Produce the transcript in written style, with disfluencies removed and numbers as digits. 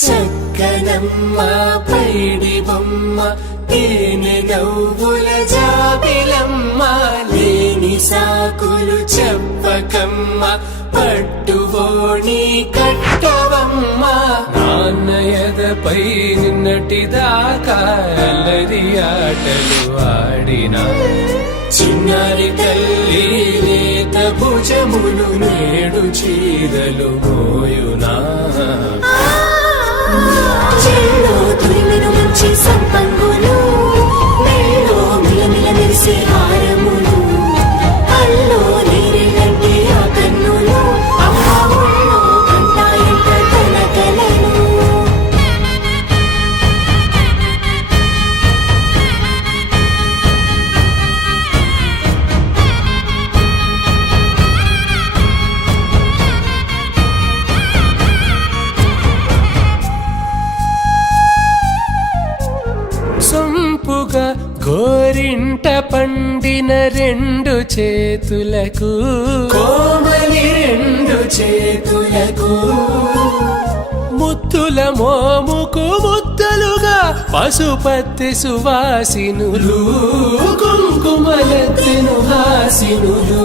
చక్కనమ్మ పైడి బొమ్మ తేనె నవ్వుల జాబిలమ్మ లేని సాకులు చెప్పకమ్మ పట్టువోణి కట్టవమ్మ నాన్నయదపై నిన్నటిదాకా అల్లరి ఆటలు ఆడినా చిన్నారి తల్లి లేత భుజములు నేడు చీరలు మోయునా చెల్లో తురిమిను మంచి సంపంగులు మెల్లో మిలమిల మెరిసే హారములు అల్లో నీరెళ్ళంటే ఆ కన్నులు అమ్మ ఒళ్ళో కంటాయంట తన కలను సొంపుగా గోరింట పండిన రెండు చేతులకు కోమలి రెండు చేతులకు ముత్తుల మోముకు ముద్దలుగా పశుపతి సువాసినులు కుంకుమలెత్తెను హాసినులు